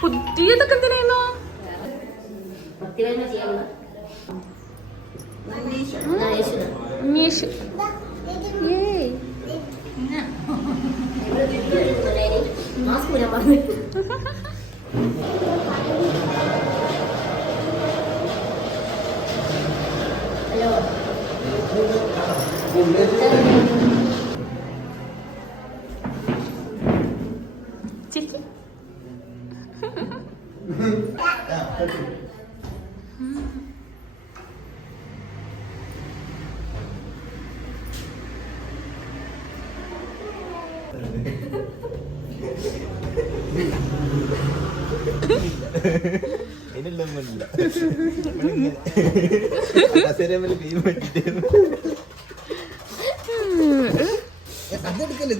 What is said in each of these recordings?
പുതിയതൊക്കെ എന്തിനായിരുന്നു ചിരിക്കും അതിനുള്ളൊന്നുമില്ല അതെടുക്കല്ലേ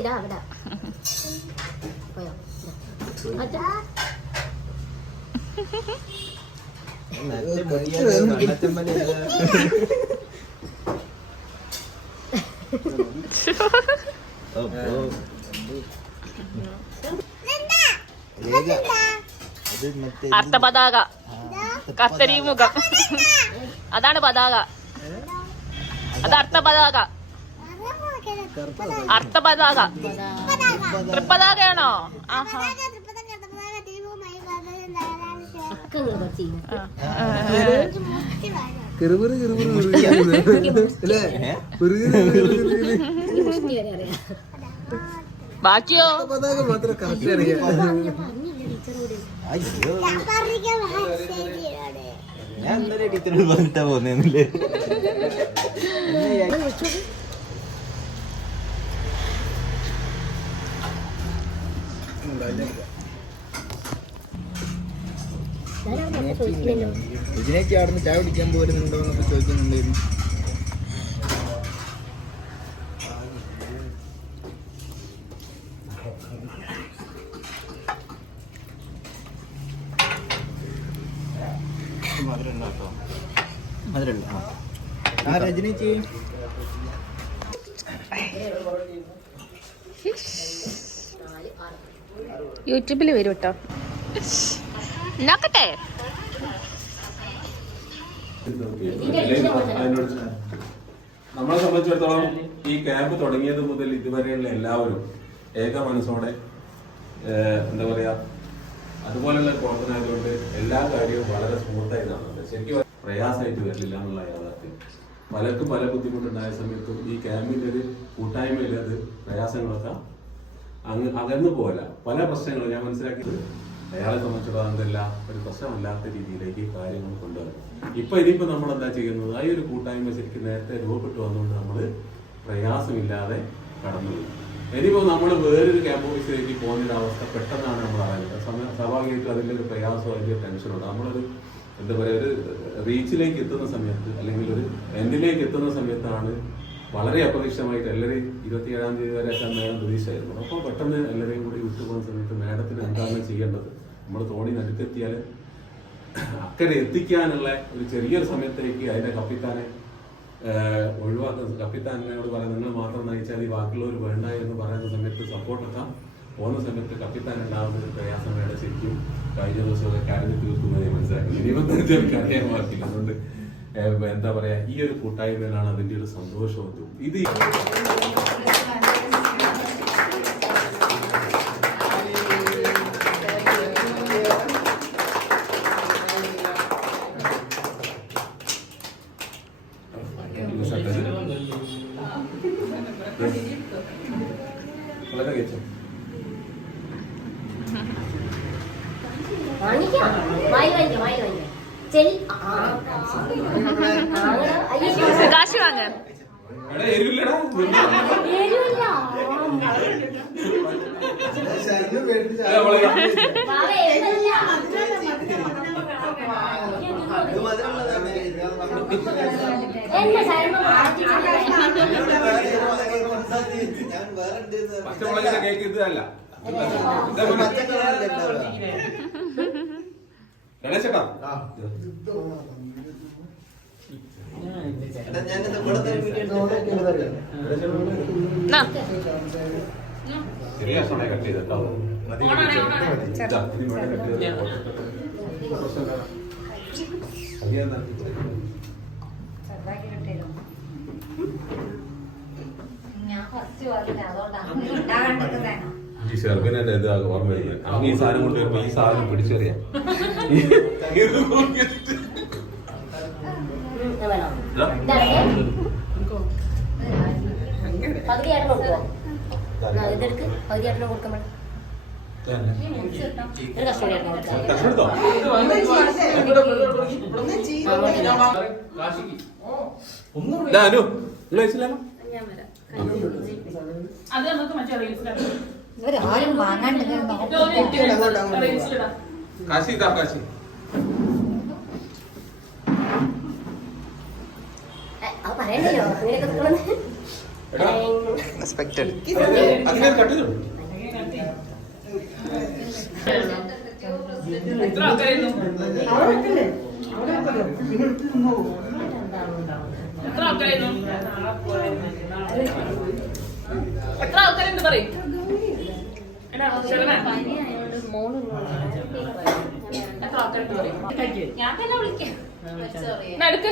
ഇതാ അവിടെ പോയോ അർത്ഥപതാക കത്തരി മുഖം അതാണ് പതാക അത് അർത്ഥപതാക അർത്ഥപതാക തൃപ്പതാകയാണോ ആഹാ ബാക്കിയോ ഞാൻ ഇന്നലെ ടീച്ചറോട് പറഞ്ഞിട്ടാ പോന്നേന്നില്ലേ ഇതിനേക്ക് അവിടുന്ന് ചായ കുടിക്കാൻ പോരുന്നുണ്ടോ എന്നൊക്കെ ചോദിക്കുന്നുണ്ടായിരുന്നു. മധുരമുള്ള ആ രജനിക്ക് യൂട്യൂബിൽ വരും കേട്ടോ. നോക്കട്ടെ. നമ്മളെ സംബന്ധിച്ചിടത്തോളം ഈ ക്യാമ്പ് തുടങ്ങിയത് മുതൽ ഇതുവരെയുള്ള എല്ലാവരും ഏക മനസ്സോടെ എന്താ പറയാ അതുപോലുള്ള പ്രവർത്തനമായതുകൊണ്ട് എല്ലാ കാര്യവും വളരെ സ്മൂത്തായി നടന്നത്. ശരിക്കും പ്രയാസമായിട്ട് വരില്ല എന്നുള്ള യാഥാർത്ഥ്യം. പലർക്കും പല ബുദ്ധിമുട്ടുണ്ടായ സമയത്തും ഈ ക്യാമ്പിന്റെ ഒരു കൂട്ടായ്മയിൽ അത് പ്രയാസങ്ങളൊക്കെ അകന്നു പോകല. പല പ്രശ്നങ്ങളും ഞാൻ മനസ്സിലാക്കിയത് അയാളെ സംബന്ധിച്ചിടത്തോളം എന്തെല്ലാം ഒരു പ്രശ്നമല്ലാത്ത രീതിയിലേക്ക് കാര്യങ്ങൾ കൊണ്ടുവരും. ഇനിയിപ്പോ നമ്മൾ എന്താ ചെയ്യുന്നത്, ആ ഒരു കൂട്ടായ്മ ശരിക്കും നേരത്തെ രൂപപ്പെട്ടു വന്നുകൊണ്ട് നമ്മൾ പ്രയാസമില്ലാതെ കടന്നു വരും. ഇനിയിപ്പോ നമ്മൾ വേറൊരു ക്യാമ്പ് ഓഫീസിലേക്ക് പോകുന്നൊരു അവസ്ഥ പെട്ടെന്നാണ് നമ്മൾ അറിയുന്നത്. സ്വാഭാവികമായിട്ടും അതിൻ്റെ ഒരു പ്രയാസമോ അതിൻ്റെ ടെൻഷനുണ്ട്. നമ്മളൊരു എന്താ പറയുക, ഒരു റീച്ചിലേക്ക് എത്തുന്ന സമയത്ത് അല്ലെങ്കിൽ ഒരു എൻഡിലേക്ക് എത്തുന്ന സമയത്താണ് വളരെ അപ്രതീക്ഷിതമായിട്ട് എല്ലാവരും 27-ാം തീയതി വരെ മേഡം പ്രതീക്ഷയായിരുന്നു. അപ്പോൾ പെട്ടെന്ന് എല്ലാവരെയും കൂടി വിട്ടുപോകുന്ന സമയത്ത് മേഡത്തിന് എന്താണ് ചെയ്യേണ്ടത്, നമ്മൾ തോണി നടുക്കെത്തിയാൽ അക്കരെ എത്തിക്കാനുള്ള ഒരു ചെറിയൊരു സമയത്തേക്ക് അതിൻ്റെ കപ്പിത്താനെ ഒഴിവാക്കുന്ന കപ്പിത്താനോട് പറയാം, നിങ്ങൾ മാത്രം നയിച്ചാൽ ഈ ബാക്കിയുള്ളവർ വേണ്ട എന്ന് പറയുന്ന സമയത്ത് സപ്പോർട്ടൊക്കെ പോകുന്ന സമയത്ത് കപ്പിത്താൻ ഉണ്ടാകുന്ന ഒരു പ്രയാസം വേണ്ട ശരിക്കും കഴിഞ്ഞ ദിവസമൊക്കെ കരഞ്ഞു തീർക്കുന്നത് മനസ്സിലാക്കി. ഇനിയിപ്പോൾ അറിയാൻ പാടില്ല. അതുകൊണ്ട് എന്താ പറയാ, ഈ ഒരു കൂട്ടായ്മയിലാണ് അതിന്റെ ഒരു സന്തോഷവും. ഇത് കാശ് വാങ്ങ എന്റെ സാരിമ്മ മാറ്റിച്ചിട്ടുണ്ട്. പച്ചമുളകിന്റെ കേക്ക് ഇതല്ല. ഗണേശേട്ടാ ചെറിയ കഷ്ണമായി കട്ട് ചെയ്തിട്ടോ. ഈ ചെറുക്കനെ ഇത് ഓർമ്മ അങ്ങ് ഈ സാധനം കൊണ്ട് വരുമ്പോ ഈ സാധനം പിടിച്ചെറിയാം. പകുതിയായിട്ട് കൊടുക്കുമോ? ഇതെടുക്ക്, പകുതിയായിട്ട് കൊടുക്കാൻ വേണ്ടി ഒരു കഷ്ടം ഇവരാരും വാങ്ങാണ്ട് കാശി ഇതാ കാശി. അത് പറയണ്ടല്ലോ അങ്ങനെയൊക്കെ എക്സ്പെക്റ്റഡ്. അതിനെ കട്ട് ചെയ്തു. എത്ര ആൾക്കാരുണ്ട്? എത്ര ആൾക്കാരുണ്ട് പറയും. എത്ര ആൾക്കാരുണ്ട് പറയും. ഞാൻ തന്നെ വിളിക്കാം. എടുക്ക്.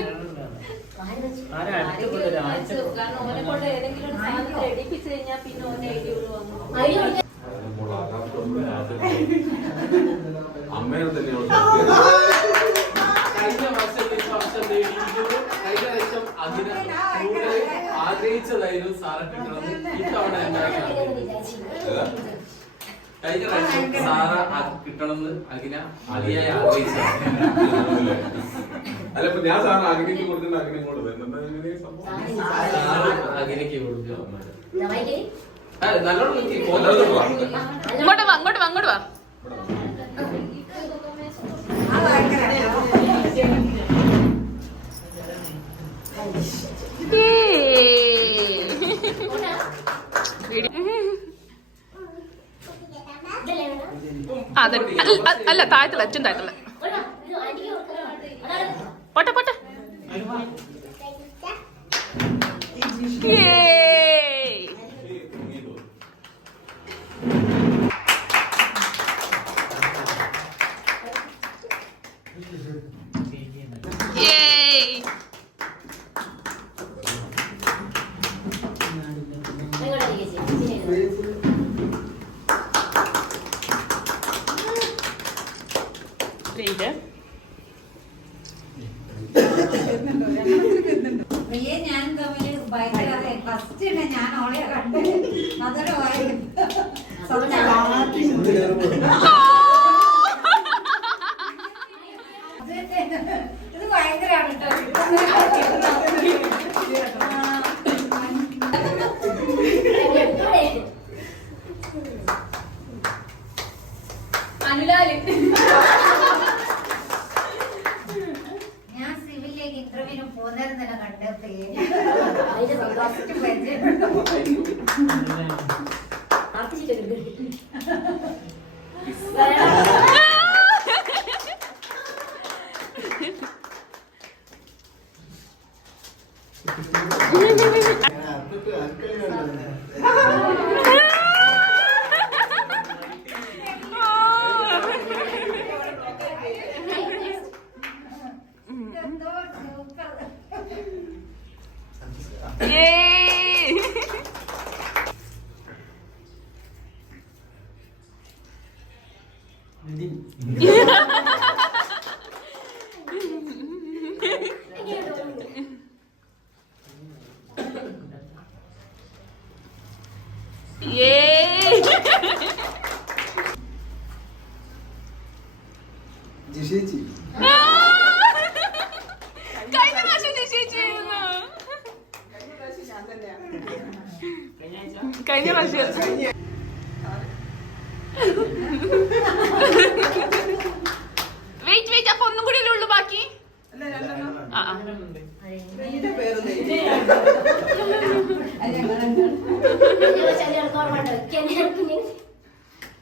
അമ്മയെ തന്നെയാണ് ആഗ്രഹിച്ചതായിരുന്നു സാറെ കിട്ടണമെന്ന്. ഇത്തവണ കഴിഞ്ഞ പ്രാവശ്യം സാറ കിട്ടണമെന്ന് അഖില അതിയായി ആഗ്രഹിച്ചതാണ്. അല്ല ഇപ്പൊ ഞാൻ സാറിന് അഗ്നിക്ക് കൊടുക്കേണ്ട അഗ്നി കൊണ്ട് അഖിലക്ക് കൊടുക്കുക. അങ്ങോട്ട് വാ, അങ്ങോട്ട് വാ, അങ്ങോട്ട് വാ. അല്ല താഴത്തുള്ള അച്ഛൻ താഴത്തുള്ള പോട്ടെ പോട്ടെ. ഞാൻ തമ്മിൽ ഭയങ്കര ഫസ്റ്റ് ഞാൻ ഓളെ കണ്ടത് അതൊരു ഇത് ഭയങ്കരമാണ് ഞാൻ സിവിലിലേക്ക് ഇന്റർവ്യൂവിന് പോകുന്നേരം തന്നെ കണ്ടപ്പോ ജിഷേച്ചി കഴിഞ്ഞ പ്രാവശ്യം കഴിഞ്ഞ പ്രാവശ്യം വെയിറ്റ് വെയിറ്റ് അപ്പൊ ഒന്നും കൂടി ഉള്ളൂ ബാക്കി.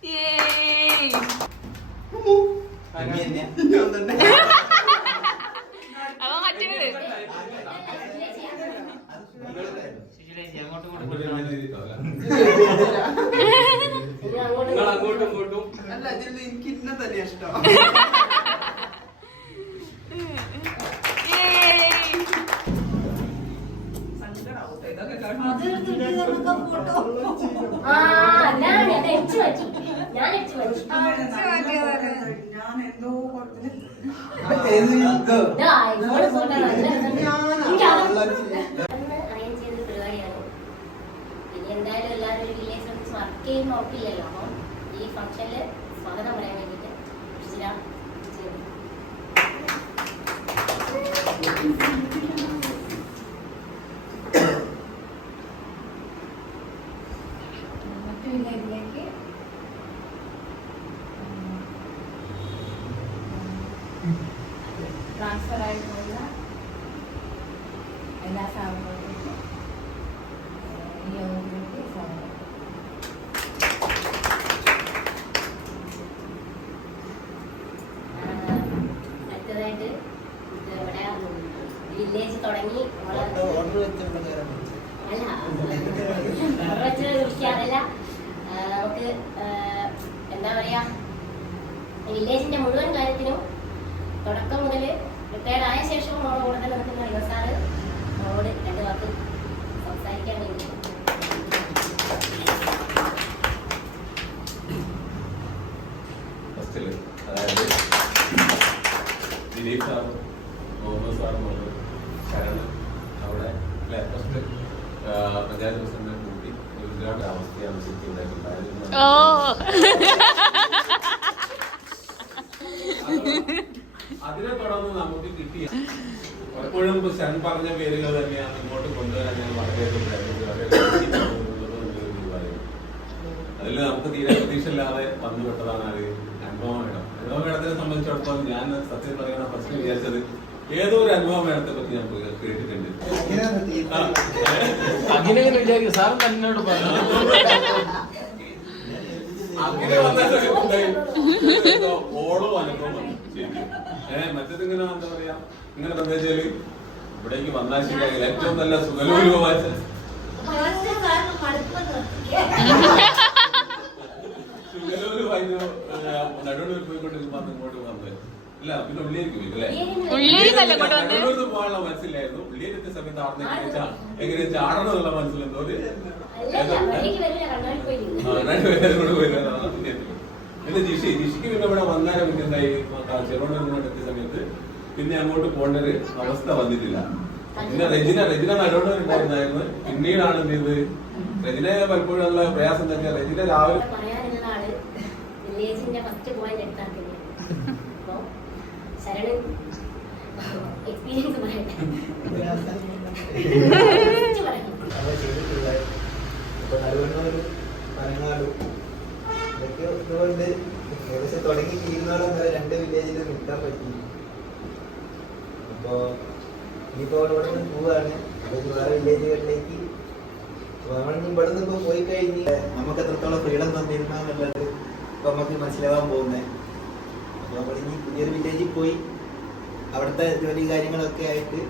Yay. അവ മറ്റേ നിങ്ങൾ അങ്ങോട്ടും ഇങ്ങോട്ടും അല്ല ഇതിൽ എനിക്ക് ഇന്ന തന്നെ ഇഷ്ടം. ഞാൻ എന്തോ അറേഞ്ച് ചെയ്തൊരു പരിപാടിയാണ്. ഇനി എന്തായാലും എല്ലാവരും ഒരു വില്ലേജ് വർക്ക് ചെയ്യുന്ന ഉറപ്പില്ലല്ലോ. അപ്പം ഈ ഫംഗ്ഷനിൽ സ്വാഗതം പറയാൻ വേണ്ടിയിട്ട് മറ്റു വില്ലേജിലേക്ക് ട്രാൻസ്ഫർ ആയിട്ടുള്ള എല്ലാ സാധനങ്ങൾക്കും ഈ യോഗത്തിലേക്ക് സ്വാഗതം. അടുത്തതായിട്ട് ഇവിടെ വില്ലേജ് തുടങ്ങി ഓർഡർ വെച്ചിട്ടുള്ള കാര്യം അല്ല വിഷയമല്ല. നമുക്ക് എന്താ പറയാ, വില്ലേജിന്റെ മുഴുവൻ കാര്യത്തിനും തുടക്കം മുതൽ റിട്ടയർഡ് ആയ ശേഷവും നമ്മുടെ കൂടെ തന്നെ നിൽക്കുന്ന യുവസാറ് നമ്മളോട് 2 വാക്ക് സംസാരിക്കാൻ വേണ്ടി. ഫസ്റ്റില് അതായത് ദിലീപ് സാറും മുഹമ്മദ് സാറും വന്നു, ശരണം അവിടെ അല്ലെ ഫസ്റ്റ് പഞ്ചായത്ത് പ്രസിഡന്റിനെ കൂട്ടി ഒരുപാട് അവസ്ഥയാണ് ശരിക്കും ഉണ്ടായിട്ടുണ്ടായിരുന്നത്. അതിനെ തുടർന്ന് നമുക്ക് കിട്ടിയ പലപ്പോഴും ഇപ്പൊ ഷൻ പറഞ്ഞ പേരുകൾ തന്നെയാണ് ഇങ്ങോട്ട് കൊണ്ടുവരാൻ ഞാൻ അതിൽ നമുക്ക് തീരെ പ്രതീക്ഷയില്ലാതെ വന്നുപെട്ടതാണ് അത് അനുഭവം വേണം. അനുഭവം വേണത്തിനെ സംബന്ധിച്ചിടത്തോളം ഞാൻ സത്യം പറയണ ഫസ്റ്റ് വിചാരിച്ചത് ഏതോ ഒരു അനുഭവം വേണത്തെ പറ്റി ഞാൻ കേട്ടിട്ടുണ്ട്. അങ്ങനെ വിചാരിക്കും സാറും തന്നോട് പറഞ്ഞു. അങ്ങനെ വന്നാൽ ഓളോ അനുഭവം വന്നു ശരിക്കും. മറ്റേത് ഇങ്ങനെ എന്താ പറയാ, ഇങ്ങനെ എന്താ വെച്ചാല് ഇവിടേക്ക് വന്നാൽ ശരിയാകില്ല. ഏറ്റവും നല്ല സുഖലോലുപമായ നടുവിൽ പോയിക്കൊണ്ടിരിക്കുമ്പോ ഇങ്ങോട്ട് വന്നത് ഇല്ല, പിന്നെ ഉള്ളിലേക്ക് പോയി അല്ലേ? പോകാനുള്ള മനസ്സിലായിരുന്നു. ഉള്ളിയിലെത്തിയ സമയത്ത് അവിടെ എങ്ങനെ ചാടണം എന്നുള്ള മനസ്സിലെന്തോ പിന്നെ ജിഷിക്ക് പിന്നെ ഇവിടെ വന്നാലും പിന്നെ എന്തായി, ചെറുകൊണ്ട് ഇങ്ങോട്ട് എത്തിയ സമയത്ത് പിന്നെ അങ്ങോട്ട് പോകേണ്ട ഒരു അവസ്ഥ വന്നിട്ടില്ല. പിന്നെ റെജിന നടുവണ്ണൂരുണ്ടായിരുന്നായിരുന്നു. പിന്നീടാണ് എന്ത് ചെയ്ത് റെജിനെ പലപ്പോഴും ഉള്ള പ്രയാസം എന്താ വെച്ചാൽ റെജിന രാവിലെ വില്ലേജിന്റെ ഫസ്റ്റ് പോയിന്റ് എടുത്താക്കില്ല. അപ്പൊ ശരണം എക്സ്പീരിയൻസ് പറയട്ടെ. ഇപ്പൊ നടുവണ്ണൂര് പനങ്ങാടും ഇതൊക്കെ ഇതുകൊണ്ട് ഏകദേശം തുടങ്ങി തീരുന്നോളം വരെ 2 വില്ലേജിൽ നിൽക്കാൻ പറ്റി. അപ്പോ ഇനിയിപ്പോ ഇവിടെ നിന്ന് പോവാണ് വേറെ വില്ലേജുകളിലേക്ക്. നമ്മൾ ഇവിടെ നിന്ന് ഇപ്പൊ പോയി കഴിഞ്ഞ് നമുക്ക് എത്രത്തോളം ഫ്രീഡം തന്നിരുന്നുള്ളത് ഇപ്പൊ നമുക്ക് മനസ്സിലാവാൻ പോകുന്നത്. അപ്പൊ നമ്മൾ ഇനി പുതിയൊരു വില്ലേജിൽ പോയി അവിടുത്തെ ജോലി കാര്യങ്ങളൊക്കെ ആയിട്ട്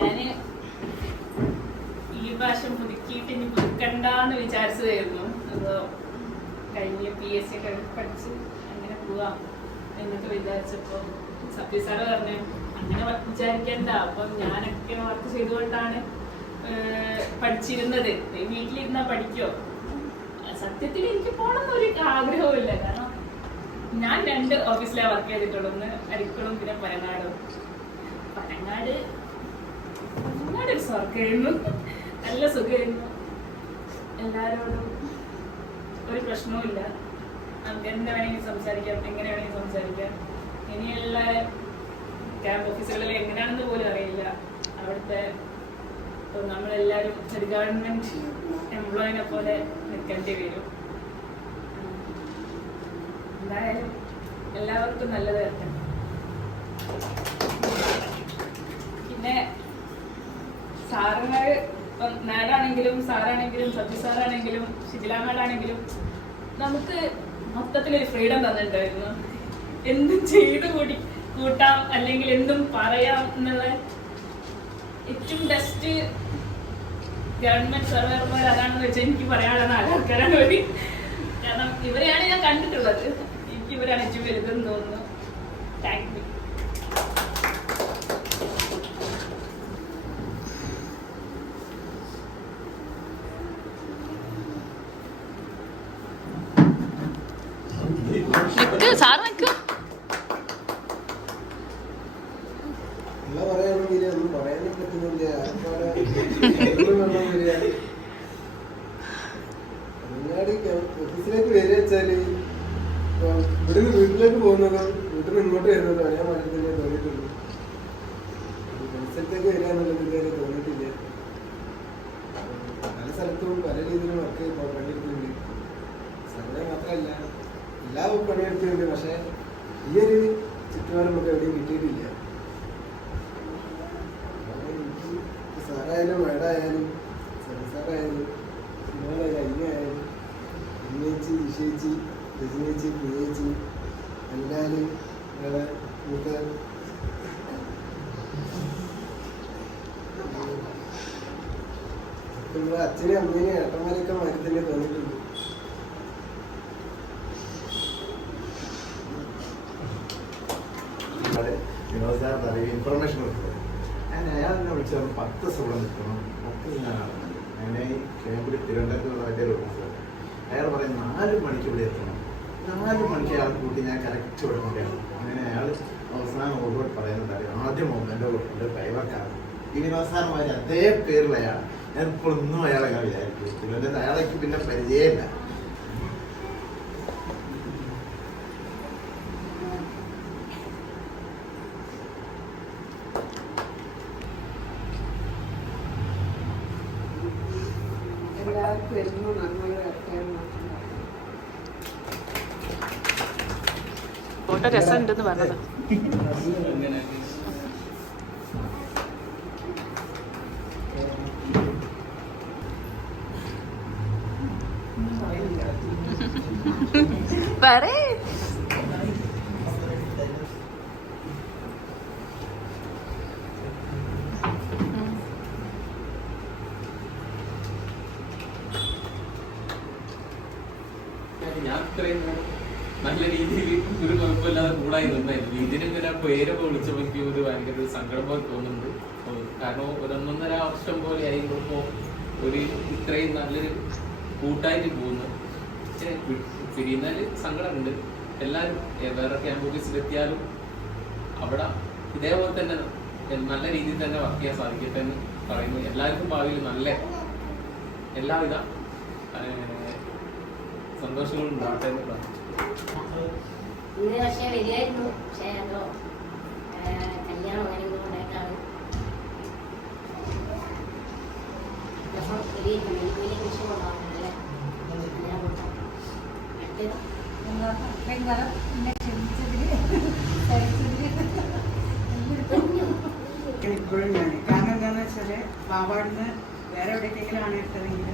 ഞാന് ഈ പ്രാവശ്യം പുതുക്കിയിട്ട് ഇനി പുതുക്കണ്ടെന്ന് വിചാരിച്ചതായിരുന്നു. അതോ കഴിഞ്ഞ PSC ഒക്കെ പഠിച്ച് അങ്ങനെ പോവാം എന്നൊക്കെ വിചാരിച്ചപ്പോ സത്യ സാറ് പറഞ്ഞു അങ്ങനെ വിചാരിക്കണ്ട. അപ്പം ഞാനൊക്കെ വർക്ക് ചെയ്തുകൊണ്ടാണ് പഠിച്ചിരുന്നത്. വീട്ടിലിരുന്നാ പഠിക്കോ? സത്യത്തിൽ എനിക്ക് പോകണമെന്നൊരു ആഗ്രഹവുമില്ല. കാരണം ഞാൻ 2 ഓഫീസിലാണ് വർക്ക് ചെയ്തിട്ടുള്ളൂ. ഒന്ന് അരിക്കുളം, പിന്നെ പനങ്ങാട് ഒരു സ്വർഗമായിരുന്നു. നല്ല സുഖമായിരുന്നു. എല്ലാവരോടും ഒരു പ്രശ്നവും ഇല്ല. നമുക്ക് എന്ത് വേണമെങ്കിൽ സംസാരിക്കാം, എങ്ങനെ വേണമെങ്കിൽ സംസാരിക്കാം. ഇനിയുള്ള നമ്മളെ ക്യാമ്പ് ഓഫീസുകളിൽ എങ്ങനെയാണെന്ന് പോലും അറിയില്ല. അവിടുത്തെ ഇപ്പൊ നമ്മളെല്ലാരും ഒരു ഗവൺമെന്റ് എംപ്ലോയിനെ പോലെ നിൽക്കേണ്ടി വരും. എന്തായാലും എല്ലാവർക്കും നല്ലത് വരട്ടെ. പിന്നെ സാറുമാര് ഇപ്പം മാഡാണെങ്കിലും സാറാണെങ്കിലും സത്യ സാറാണെങ്കിലും ശിഥില മാഡാണെങ്കിലും നമുക്ക് മൊത്തത്തിലൊരു ഫ്രീഡം തന്നിട്ടുണ്ടായിരുന്നു. എന്തും ചെയ്ത് കൂട്ടാം, അല്ലെങ്കിൽ എന്തും പറയാം എന്നുള്ള ഏറ്റവും ബെസ്റ്റ് ഗവൺമെന്റ് സർവീസുകാർ അതാണെന്ന് വെച്ചാൽ എനിക്ക് പറയാനുള്ള നാലാൾക്കാരാണ് ഇവര്. കാരണം ഇവരെയാണ് ഞാൻ കണ്ടിട്ടുള്ളത്. എനിക്ക് ഇവരാണ് ഏറ്റവും വലുതെന്ന് തോന്നുന്നു. Thank you. സാർ നിൽക്കും. എല്ലാം പറയാനൊന്നുമില്ല, ഒന്നും പറയാനും പറ്റുന്നില്ല. ഓഫീസിലേക്ക് വരിക വെച്ചാല് ഇവിടുന്ന് വീട്ടിലേക്ക് പോകുന്നതോ വീട്ടിൽ നിന്ന് ഇങ്ങോട്ട് വരുന്നതോ അറിയാൻ വേണ്ടി തോന്നിയിട്ടുള്ളൂ. മത്സരത്തേക്ക് വരിക എന്നുള്ളത് ഇതുവരെ തോന്നിയിട്ടില്ല. പല സ്ഥലത്തും പല രീതിയിലും വർക്ക് പണിയെടുക്കുന്നുണ്ട്. സമയം മാത്രമല്ല എല്ലാ പണിയെടുക്കുന്നുണ്ട്. പക്ഷെ ഈ ഒരു ചുറ്റുപാടും നമുക്ക് എവിടെയും കിട്ടിയിട്ടില്ല. സാറായാലും മേഡായാലും സാറായാലും അന്യായാലും അന്വേഷിച്ച് വിഷയിച്ച് രചനയിച്ച് പ്രയോഗിച്ച് എല്ലാവരും ഞങ്ങളെ നമുക്ക് നമ്മളെ അച്ഛനെയും അമ്മേനെയും ഏട്ടന്മാരെയൊക്കെ മാറ്റി തന്നെ തോന്നിയിട്ടുണ്ട്. വിനോദ് സാർ പറയും ഇൻഫർമേഷൻ കൊടുക്കുന്നത്. അയാൾ എന്നെ വിളിച്ചു പറഞ്ഞു 10 ദിവസം ഇവിടെ നിൽക്കണം. 10 ഞാനാണ് അങ്ങനെ ഈ ക്യാമ്പിൽ തിരുവനന്തപുരത്തുള്ള അതിൻ്റെ ഒരു ഓഫീസർ. അയാൾ പറയും 4 മണിക്ക് ഇവിടെ എത്തണം. 4 മണിക്ക് അയാൾ കൂട്ടി ഞാൻ കറക്റ്റ് ഇവിടെ കൊണ്ടുവരണം. അങ്ങനെ അയാൾ അവസാനം ഓർഡർ പറയുന്നുണ്ടായിരുന്നു. ആദ്യം എൻ്റെ ഓർഡർ ഡ്രൈവർക്കാണ് ഈ വിനോദ് സാറുമാർ അതേ പേരുള്ള അയാൾ. ഞാൻ ഇപ്പോഴൊന്നും അയാളെ വിചാരിക്കും. തിരുവനന്തപുരത്ത് അയാളേക്ക് പിന്നെ പരിചയമില്ല. എല്ലാവർക്കും വരുന്നു നന്മകൾ വരട്ടെ. ഫോട്ടോ രസമുണ്ടെന്ന് പറഞ്ഞത്. പറയേ ഞാൻ ഇത്രയും നല്ല രീതിയിൽ ഒരു കുഴപ്പമില്ലാതെ കൂടായി നിന്നായിരുന്നു. ഇതിന് ഇങ്ങനെ പേരൊക്കെ വിളിച്ചപ്പോൾ എനിക്ക് ഒരു ഭയങ്കര സങ്കടം പോലെ തോന്നുന്നുണ്ട്. കാരണം ഒരു 1.5 വർഷം പോലെ ആയിപ്പോൾ ഒരു ഇത്രയും നല്ലൊരു കൂട്ടായിട്ട് പോകുന്നു. പക്ഷേ പിരിയുന്നതിൽ സങ്കടമുണ്ട്. എല്ലാവരും വേറെ ക്യാമ്പ് ഓഫീസിലെത്തിയാലും അവിടെ ഇതേപോലെ തന്നെ നല്ല രീതിയിൽ തന്നെ വർക്ക് ചെയ്യാൻ സാധിക്കട്ടെ എന്ന് പറയുന്നു. എല്ലാവർക്കും ഭാവിയിൽ നല്ല എല്ലാവിധ സന്തോഷങ്ങളും ഉണ്ടാവട്ടെ എന്ന് പ്രാർത്ഥിച്ചു. ഇന്ന് പക്ഷേ വരികയായിരുന്നു. പക്ഷേ എന്തോ കല്യാണം അങ്ങനെ കൊണ്ടായിട്ടാണ് വലിയ വിഷയം ഉണ്ടാവുന്നില്ലേ. ഇപ്പോഴും ഞാൻ കാരണം എന്താണെന്ന് വെച്ചാൽ വാവാടിന്ന് വേറെ എവിടേക്കെങ്കിലും ആണ് എടുത്തതെങ്കിൽ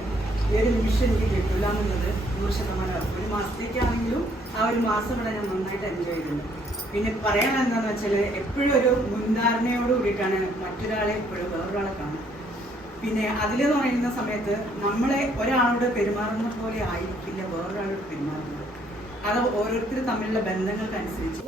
ഈ ഒരു നിമിഷം എനിക്ക് കിട്ടില്ല എന്നുള്ളത് 100% ഒരു മാസത്തേക്കാണെങ്കിലും ആ ഒരു മാസം ഇവിടെ ഞാൻ നന്നായിട്ട് എൻജോയ് ചെയ്തിട്ടുണ്ട്. പിന്നെ പറയാൻ എന്താണെന്ന് വെച്ചാൽ എപ്പോഴും ഒരു മുൻധാരണയോട് കൂടിയിട്ടാണ് മറ്റൊരാളെ എപ്പോഴും വേറൊരാളെ കാണുന്നത്. പിന്നെ അതിലെന്ന് പറയുന്ന സമയത്ത് നമ്മളെ ഒരാളോട് പെരുമാറുന്ന പോലെ ആയിരിക്കില്ല വേറൊരാളോട് പെരുമാറുന്നത്. അത് ഓരോരുത്തർ തമ്മിലുള്ള ബന്ധങ്ങൾക്കനുസരിച്ച്